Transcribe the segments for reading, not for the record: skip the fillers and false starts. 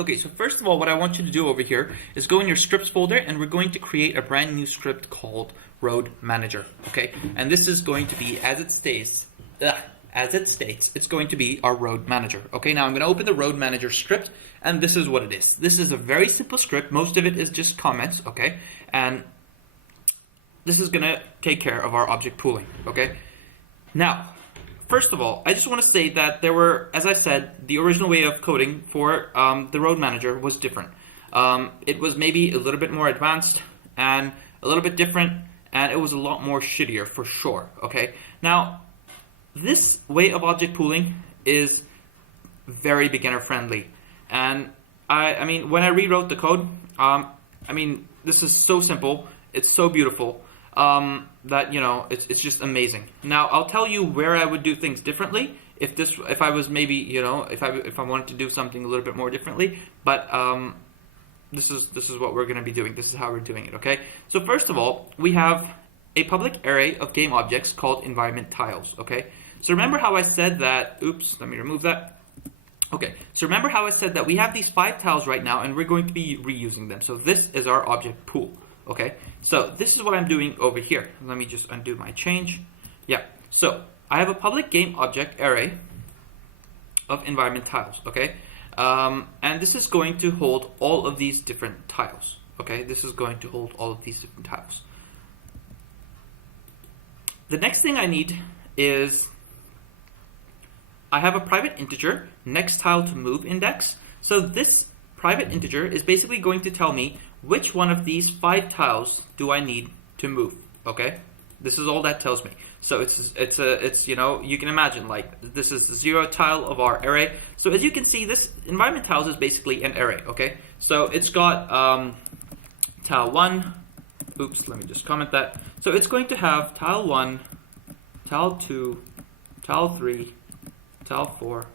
Okay, so first of all, what I want you to do over here is go in your scripts folder, and we're going to create a brand new script called Road Manager, okay? And this is going to be, as it states, it's going to be our Road Manager, okay? Now I'm going to open the Road Manager script, and this is what it is. This is a very simple script. Most of it is just comments, okay? And this is going to take care of our object pooling, okay? Now, first of all, I just want to say that there were, as I said, the original way of coding for the Road Manager was different. It was maybe a little bit more advanced and a little bit different, and it was a lot more shittier for sure, okay? Now, this way of object pooling is very beginner friendly, and I mean, when I rewrote the code, I mean, this is so simple, it's so beautiful, that, you know, it's just amazing. Now, I'll tell you where I would do things differently if I was maybe, you know, if I wanted to do something a little bit more differently, but this is what we're going to be doing. This is how we're doing it, okay? So first of all, we have a public array of game objects called environment tiles, okay? So remember how I said that, oops, let me remove that. Okay, so remember how I said that we have these 5 tiles right now, and we're going to be reusing them. So this is our object pool, okay? So this is what I'm doing over here. Let me just undo my change. Yeah, so I have a public game object array of environment tiles, okay? And this is going to hold all of these different tiles, okay? This is going to hold all of these different tiles. The next thing I need is I have a private integer, next tile to move index. So this private integer is basically going to tell me which one of these 5 tiles do I need to move, okay? This is all that tells me. So it's you know, you can imagine, like, this is the 0 tile of our array. So as you can see, this environment tiles is basically an array, okay? So it's got tile 1, oops, let me just comment that. So it's going to have tile 1, tile 2, tile 3, tile 4,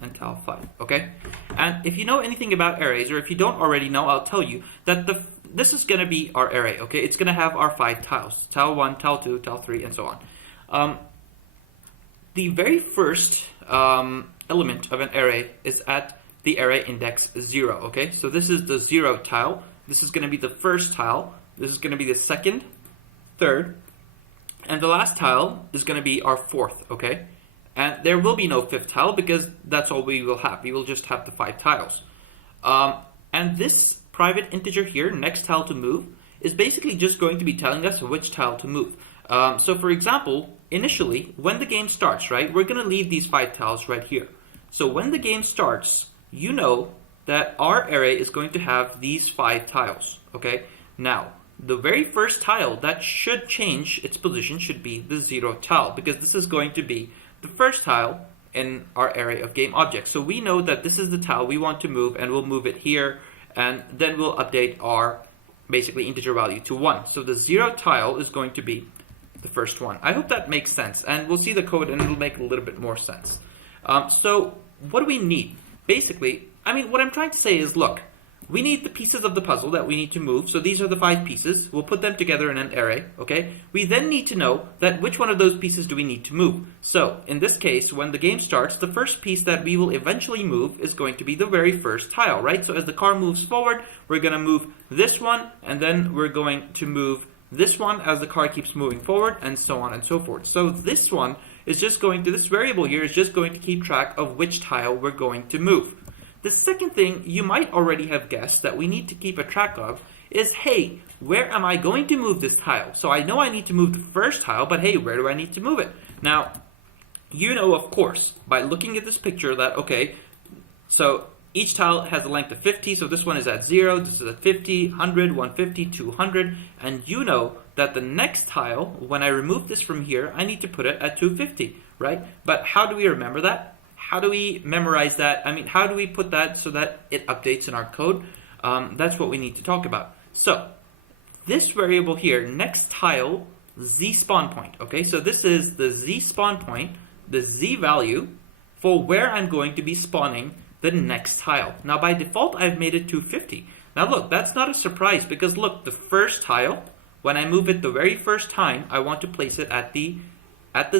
and tile 5, okay? And if you know anything about arrays, or if you don't already know, I'll tell you that this is going to be our array, okay? It's going to have our 5 tiles, tile 1, tile 2, tile 3, and so on. The very first element of an array is at the array index 0, okay? So this is the 0 tile. This is going to be the first tile. This is going to be the second, third, and the last tile is going to be our 4th, okay? And there will be no 5th tile because that's all we will have. We will just have the 5 tiles. And this private integer here, next tile to move, is basically just going to be telling us which tile to move. So for example, initially, when the game starts, right, we're going to leave these 5 tiles right here. So when the game starts, you know that our array is going to have these 5 tiles, okay? Now, the very first tile that should change its position should be the 0 tile, because this is going to be the first tile in our array of game objects. So we know that this is the tile we want to move, and we'll move it here, and then we'll update our basically integer value to 1. So the 0 tile is going to be the first one. I hope that makes sense, and we'll see the code and it'll make a little bit more sense. So what do we need? Basically, I mean, what I'm trying to say is, look, we need the pieces of the puzzle that we need to move. So these are the 5 pieces. We'll put them together in an array, okay? We then need to know that which one of those pieces do we need to move. So in this case, when the game starts, the first piece that we will eventually move is going to be the very first tile, right? So as the car moves forward, we're going to move this one, and then we're going to move this one as the car keeps moving forward, and so on and so forth. So this one is just going to, this variable here is just going to keep track of which tile we're going to move. The second thing you might already have guessed that we need to keep a track of is, hey, where am I going to move this tile? So I know I need to move the first tile, but hey, where do I need to move it? Now, you know, of course, by looking at this picture that, okay, so each tile has a length of 50, so this one is at 0, this is at 50, 100, 150, 200, and you know that the next tile, when I remove this from here, I need to put it at 250, right? But how do we remember that? How do we memorize that? I mean, how do we put that so that it updates in our code? That's what we need to talk about. So this variable here, next tile, z spawn point. Okay, so this is the z spawn point, the z value for where I'm going to be spawning the next tile. Now by default, I've made it 250. Now look, that's not a surprise because look, the first tile, when I move it the very first time, I want to place it at the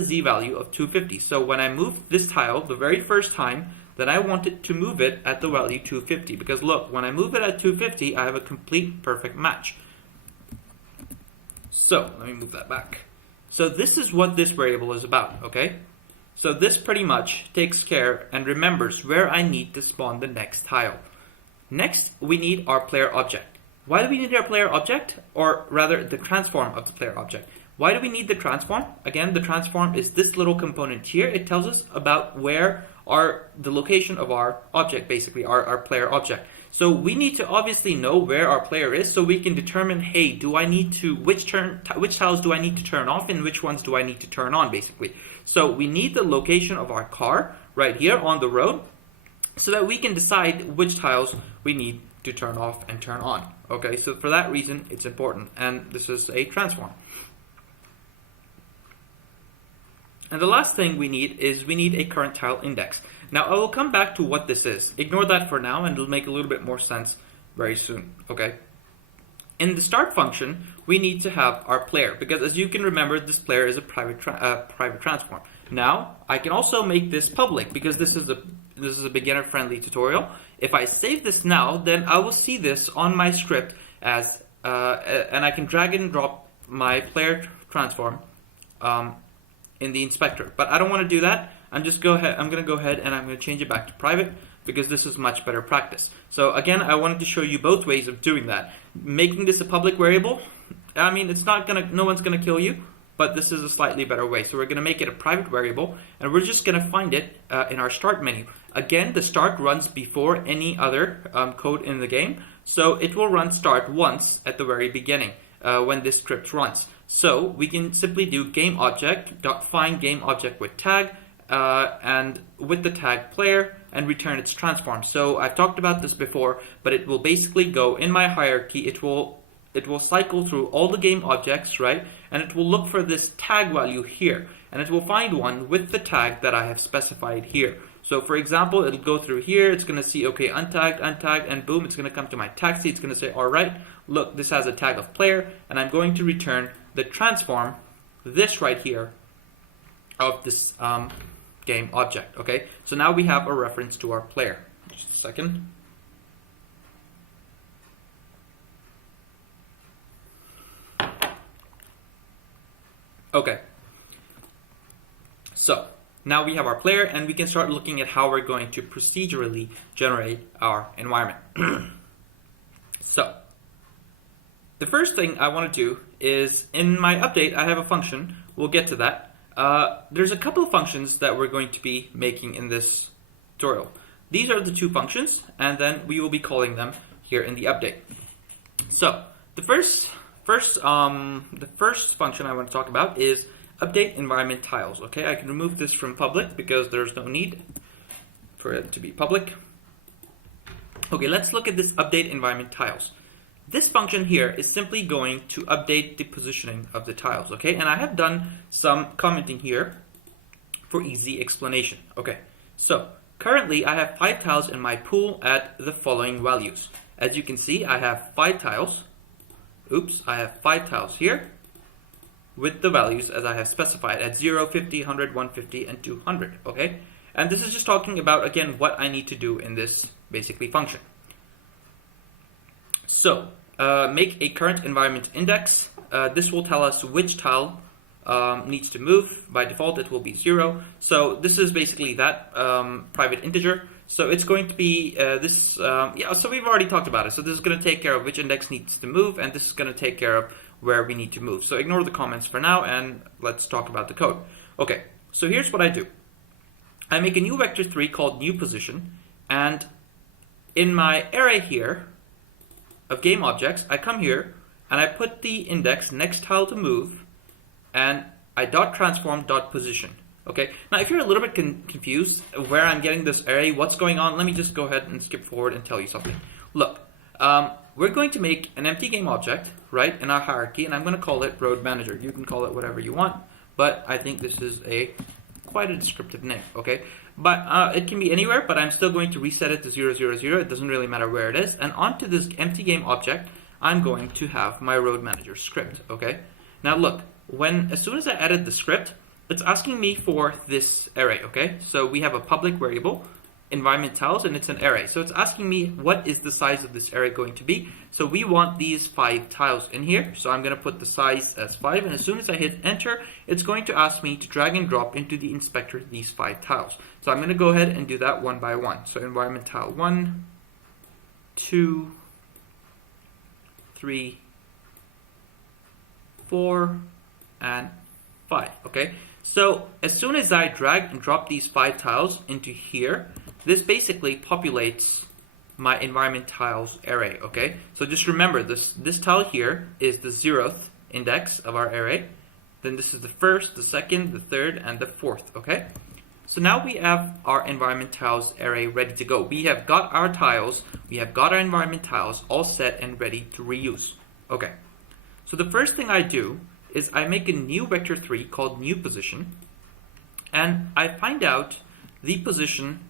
z value of 250. So when I move this tile the very first time, then I want it to move it at the value 250, because look, when I move it at 250, I have a complete perfect match. So let me move that back. So this is what this variable is about, okay? So this pretty much takes care and remembers where I need to spawn the next tile. Next, we need our player object. Why do we need our player object? Or rather, the transform of the player object. Why do we need the transform? Again, the transform is this little component here. It tells us about where the location of our object, basically, our player object. So we need to obviously know where our player is so we can determine, hey, do I need to, which tiles do I need to turn off and which ones do I need to turn on, basically. So we need the location of our car right here on the road so that we can decide which tiles we need to turn off and turn on. Okay, so for that reason, it's important. And this is a transform. And the last thing we need is we need a current tile index. Now I will come back to what this is. Ignore that for now and it'll make a little bit more sense very soon, okay? In the start function, we need to have our player, because as you can remember, this player is a private transform. Now, I can also make this public, because this is a beginner-friendly tutorial. If I save this now, then I will see this on my script as, and I can drag and drop my player transform in the inspector. But I don't want to do that. I'm going to go ahead and I'm going to change it back to private, because this is much better practice. So again, I wanted to show you both ways of doing that. Making this a public variable, I mean, no one's gonna kill you, but this is a slightly better way. So we're gonna make it a private variable, and we're just gonna find it in our start menu. Again, the start runs before any other code in the game, so it will run start once at the very beginning when this script runs. So we can simply do game object dot find game object with tag and with the tag player and return its transform. So I've talked about this before, but it will basically go in my hierarchy. It will cycle through all the game objects, right? And it will look for this tag value here, and it will find one with the tag that I have specified here. So for example, it'll go through here, it's going to see, okay, untagged, untagged, and boom, it's going to come to my taxi. It's going to say, all right, look, this has a tag of player, and I'm going to return the transform, this right here, of this game object, okay? So now we have a reference to our player. Just a second. Okay. So now we have our player, and we can start looking at how we're going to procedurally generate our environment. So the first thing I want to do is, in my update, I have a function. We'll get to that. There's a couple of functions that we're going to be making in this tutorial. These are the two functions, and then we will be calling them here in the update. So the first function I want to talk about is update environment tiles. Okay, I can remove this from public because there's no need for it to be public. Okay, let's look at this update environment tiles. This function here is simply going to update the positioning of the tiles, okay? And I have done some commenting here for easy explanation. Okay, so currently I have 5 tiles in my pool at the following values. As you can see, I have 5 tiles. Oops, I have 5 tiles here with the values as I have specified at 0, 50, 100, 150, and 200, okay? And this is just talking about, again, what I need to do in this basically function. So, make a current environment index. This will tell us which tile needs to move. By default, it will be 0. So this is basically that private integer. So it's going to be yeah, so we've already talked about it. So this is going to take care of which index needs to move, and this is going to take care of where we need to move. So ignore the comments for now, and let's talk about the code. Okay, so here's what I do. I make a new vector 3 called new position, and in my array here of game objects, I come here and I put the index next tile to move, and I dot transform dot position. Okay, now if you're a little bit confused where I'm getting this array, what's going on, let me just go ahead and skip forward and tell you something. Look, we're going to make an empty game object, right, in our hierarchy, and I'm going to call it road manager. You can call it whatever you want, but I think this is quite a descriptive name, okay? But it can be anywhere, but I'm still going to reset it to 0, 0, 0. It doesn't really matter where it is. And onto this empty game object, I'm going to have my road manager script, okay? Now look, as soon as I added the script, it's asking me for this array, okay? So we have a public variable environment tiles, and it's an array. So it's asking me what is the size of this array going to be. So we want these 5 tiles in here. So I'm going to put the size as 5, and as soon as I hit enter, it's going to ask me to drag and drop into the inspector these 5 tiles. So I'm going to go ahead and do that one by one. So environment tile 1, 2, 3, 4, and 5. Okay. So as soon as I drag and drop these 5 tiles into here, this basically populates my environment tiles array. Okay, so just remember this tile here is the 0th index of our array. Then this is the 1st, the 2nd, the 3rd, and the 4th. Okay, so now we have our environment tiles array ready to go. We have got our tiles, we have got our environment tiles all set and ready to reuse. Okay, so the first thing I do is I make a new vector 3 called new position, and I find out the position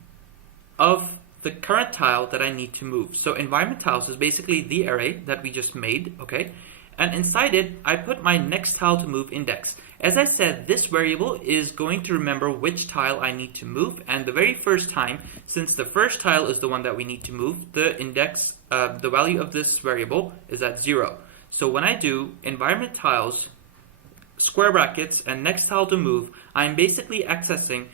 of the current tile that I need to move. So environment tiles is basically the array that we just made, okay? And inside it, I put my next tile to move index. As I said, this variable is going to remember which tile I need to move, and the very first time, since the first tile is the one that we need to move, the index, the value of this variable is at 0. So when I do environment tiles, square brackets, and next tile to move, I'm basically accessing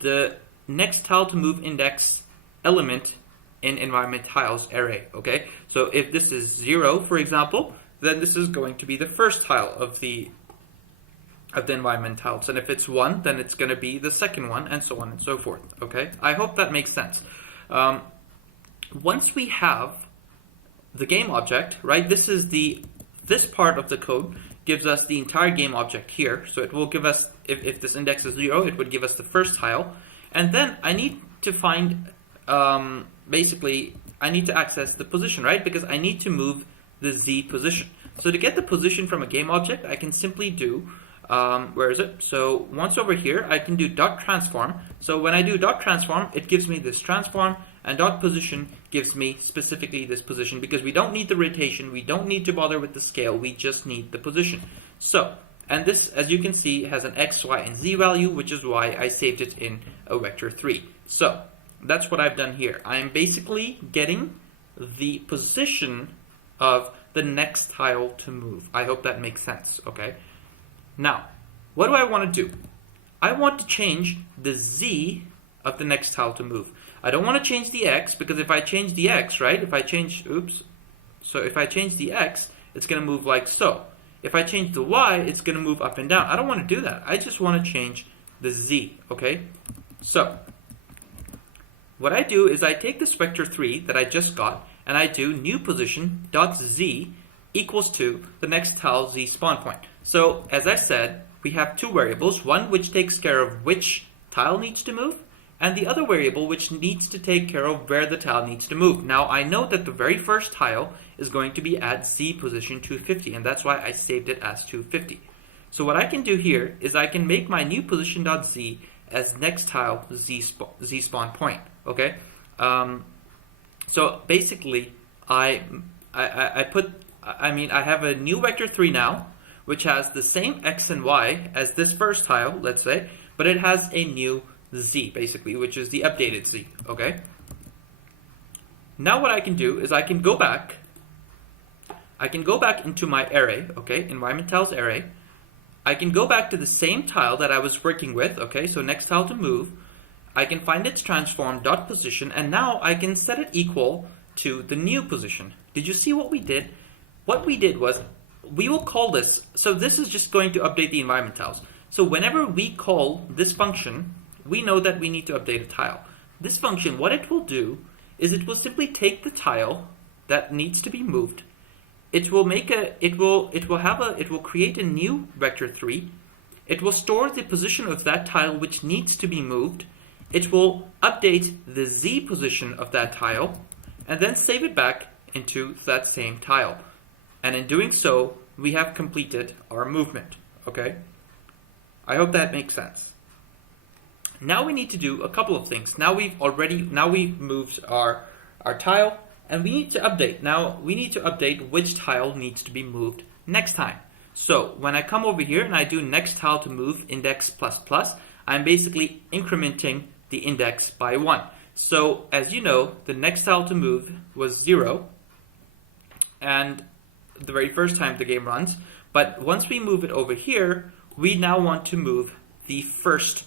the next tile to move index element in environment tiles array. Okay, so if this is 0, for example, then this is going to be the first tile of the environment tiles, and if it's 1, then it's going to be the second one, and so on and so forth. Okay, I hope that makes sense. Once we have the game object, right, this part of the code gives us the entire game object here. So it will give us, if this index is 0, it would give us the first tile. And then I need to find, basically, I need to access the position, right? Because I need to move the Z position. So to get the position from a game object, I can simply do, where is it? So once over here, I can do dot transform. So when I do dot transform, it gives me this transform, and dot position gives me specifically this position, because we don't need the rotation, we don't need to bother with the scale, we just need the position. So, and this, as you can see, has an X, Y, and Z value, which is why I saved it in a vector 3. So, that's what I've done here. I am basically getting the position of the next tile to move. I hope that makes sense, okay? Now, what do I want to do? I want to change the Z of the next tile to move. I don't want to change the X, because if I change the X, right, if I change the X, it's going to move like so. If I change the Y, it's going to move up and down. I don't want to do that. I just want to change the Z, okay? So, what I do is I take this vector 3 that I just got, and I do new position dot Z equals to the next tile Z spawn point. So, as I said, we have 2 variables, one which takes care of which tile needs to move, and the other variable which needs to take care of where the tile needs to move. Now I know that the very first tile is going to be at Z position 250, and that's why I saved it as 250. So what I can do here is I can make my new position.z as next tile Z spawn point. Okay, so basically I have a new vector 3 now, which has the same X and Y as this first tile, let's say, but it has a new Z, basically, which is the updated Z, okay? Now what I can do is I can go back into my array, okay, environment tiles array. I can go back to the same tile that I was working with, okay, so next tile to move. I can find its transform dot position, and now I can set it equal to the new position. Did you see what we did? What we did was, we will call this, so this is just going to update the environment tiles. So whenever we call this function, we know that we need to update a tile. This function, what it will do is it will simply take the tile that needs to be moved. It will create a new vector 3. It will store the position of that tile which needs to be moved. It will update the Z position of that tile and then save it back into that same tile. And in doing so, we have completed our movement. Okay? I hope that makes sense. Now we need to do a couple of things. Now we've moved our tile, and we need to update. Now we need to update which tile needs to be moved next time. So when I come over here and I do next tile to move index plus plus, I'm basically incrementing the index by 1. So as you know, the next tile to move was 0, and the very first time the game runs. But once we move it over here, we now want to move the first.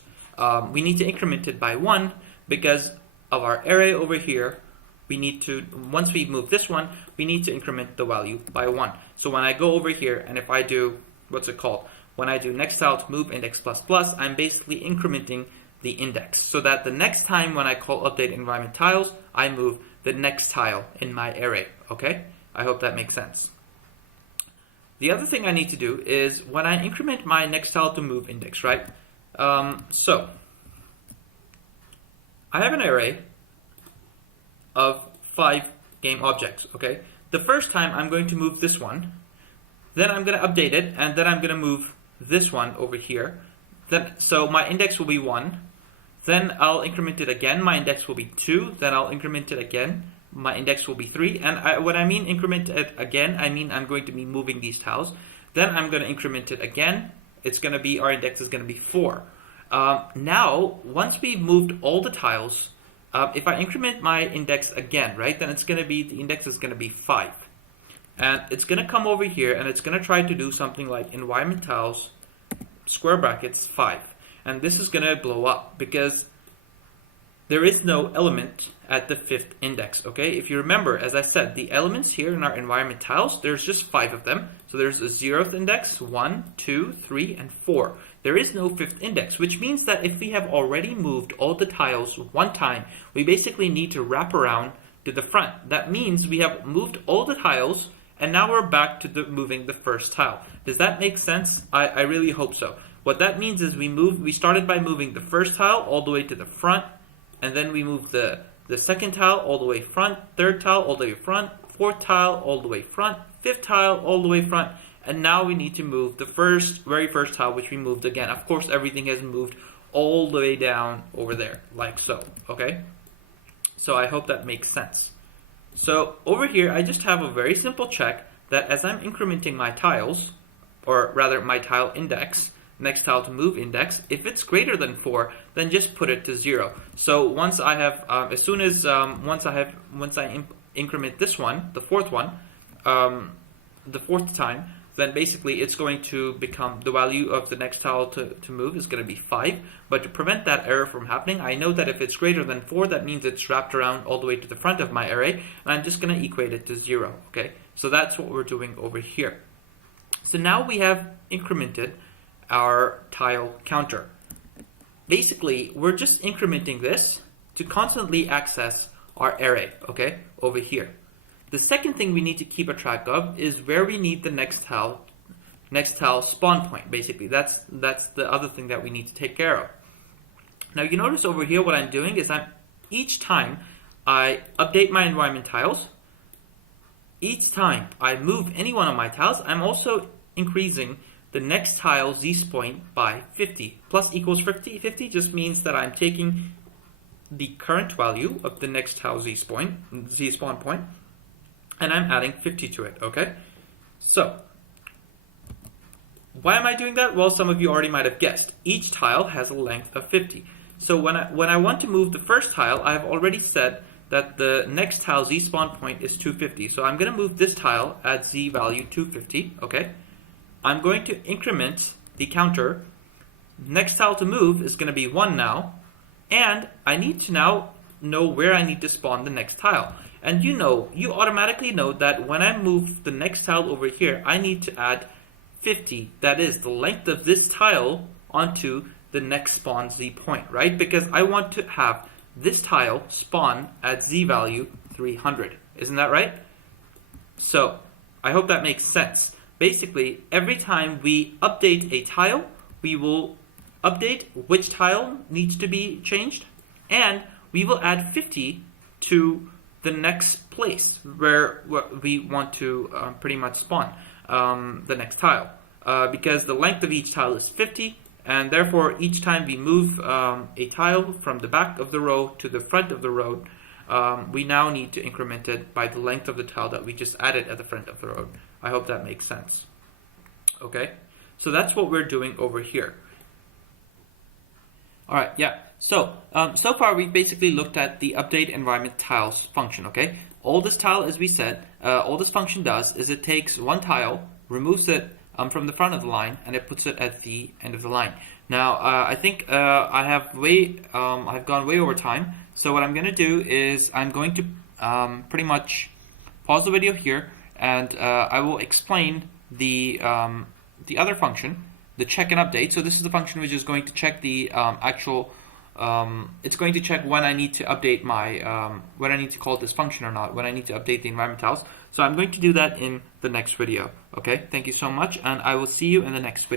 We need to increment it by 1 because of our array over here. We need to, once we move this one, we need to increment the value by 1. So when I go over here and if I do, what's it called? When I do next tile to move index plus plus, I'm basically incrementing the index so that the next time when I call update environment tiles, I move the next tile in my array, okay? I hope that makes sense. The other thing I need to do is when I increment my next tile to move index, right? So I have an array of 5 game objects, okay? The first time I'm going to move this one, then I'm going to update it, and then I'm going to move this one over here. So my index will be 1, then I'll increment it again, my index will be 2, then I'll increment it again, my index will be 3, and when I mean increment it again, I mean I'm going to be moving these tiles. Then I'm going to increment it again, it's going to be, our index is going to be 4. Now, once we've moved all the tiles, if I increment my index again, right, then it's going to be, the index is going to be 5. And it's going to come over here and it's going to try to do something like environment tiles, square brackets, 5. And this is going to blow up because there is no element at the 5th index, okay? If you remember, as I said, the elements here in our environment tiles, there's just 5 of them. So there's a 0th index, 1, 2, 3, and 4. There is no 5th index, which means that if we have already moved all the tiles one time, we basically need to wrap around to the front. That means we have moved all the tiles, and now we're back to moving the first tile. Does that make sense? I really hope so. What that means is we started by moving the first tile all the way to the front, and then we moved the second tile all the way front, third tile all the way front, fourth tile all the way front, fifth tile all the way front, and now we need to move the very first tile, which we moved again. Of course, everything has moved all the way down over there, like so, okay? So I hope that makes sense. So over here, I just have a very simple check that as I'm incrementing my tiles, or rather my tile index, next tile to move index, if it's greater than 4, then just put it to 0. So once I have, once I increment this one, the fourth one, the fourth time, then basically it's going to become, the value of the next tile to move is going to be 5. But to prevent that error from happening, I know that if it's greater than 4, that means it's wrapped around all the way to the front of my array, and I'm just going to equate it to 0, okay? So that's what we're doing over here. So now we have incremented our tile counter. Basically, we're just incrementing this to constantly access our array, okay, over here. The second thing we need to keep a track of is where we need the next tile spawn point, basically. That's the other thing that we need to take care of. Now you notice over here what I'm doing is each time I update my environment tiles, each time I move any one of my tiles, I'm also increasing the next tile z point by 50. Plus equals 50 just means that I'm taking the current value of the next tile z spawn point, and I'm adding 50 to it, okay? So, why am I doing that? Well, some of you already might have guessed. Each tile has a length of 50. So when I want to move the first tile, I've already said that the next tile z spawn point is 250. So I'm going to move this tile at z value 250, okay? I'm going to increment the counter. Next tile to move is going to be 1 now, and I need to now know where I need to spawn the next tile. And you automatically know that when I move the next tile over here, I need to add 50, that is the length of this tile, onto the next spawn z point, right? Because I want to have this tile spawn at z value 300. Isn't that right? So, I hope that makes sense. Basically, every time we update a tile, we will update which tile needs to be changed, and we will add 50 to the next place where we want to pretty much spawn the next tile. Because the length of each tile is 50, and therefore each time we move a tile from the back of the row to the front of the row, we now need to increment it by the length of the tile that we just added at the front of the row. I hope that makes sense. Okay, so that's what we're doing over here. All right, yeah. So, so far we've basically looked at the update environment tiles function, okay? All this tile, as we said, all this function does is it takes one tile, removes it from the front of the line, and it puts it at the end of the line. Now, I think I've gone way over time, so what I'm going to do is I'm going to pretty much pause the video here, and I will explain the other function, the check and update. So this is the function which is going to check the it's going to check when I need to update my, when I need to call this function or not, when I need to update the environment tiles. So I'm going to do that in the next video. Okay, thank you so much, and I will see you in the next video.